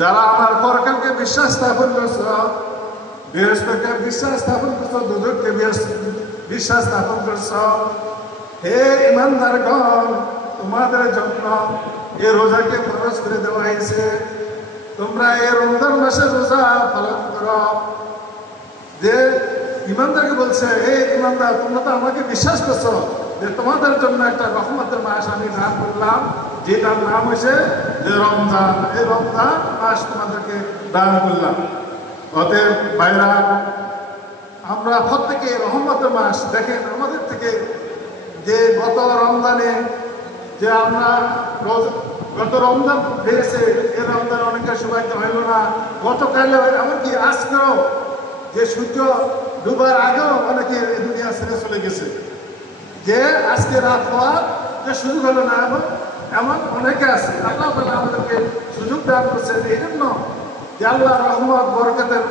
যারা আমার পরকালকে বিশ্বাস স্থাপন করছ, বৃহস্পতিকে বিশ্বাস স্থাপন করছ, দুজককে বিশ্বাস স্থাপন করছ, হে ইমানদারগণ, তোমাদের জন্য এই রোজাকে ফরজ করে দেওয়া হয়েছে। তোমরা এই রমজান মাসে রোজা পালন করো। যে ইমানদারকে বলছে, হে ইমানদার, তোমরা তো আমাকে বিশ্বাস করছো যে তোমাদের জন্য একটা রহমতের মাস আমি দান করলাম, যেটার নাম হয়েছে যে রমজান। এই রমজান মাস তোমাদেরকে দান করলাম। অতএব ভাইরা, আমরা প্রত্যেকে রহমতের মাস দেখেন, আমাদের থেকে যে গত রমজানে যে আমরা গত রমজান পেয়েছে, এই রমজান অনেকের সৌভাগ্য হইল না। গতকাল এমনকি আজকেও যে সূর্য ডুবার আগেও অনেকে এই দুনিয়া ছেড়ে চলে গেছে, যে আজকে রাত হওয়ার যে সুযোগ হলো না, এমন অনেকে আছে। আল্লাহ আমাদেরকে সুযোগ দান করছে এই জন্য যে আল্লাহ রহমত বরকতের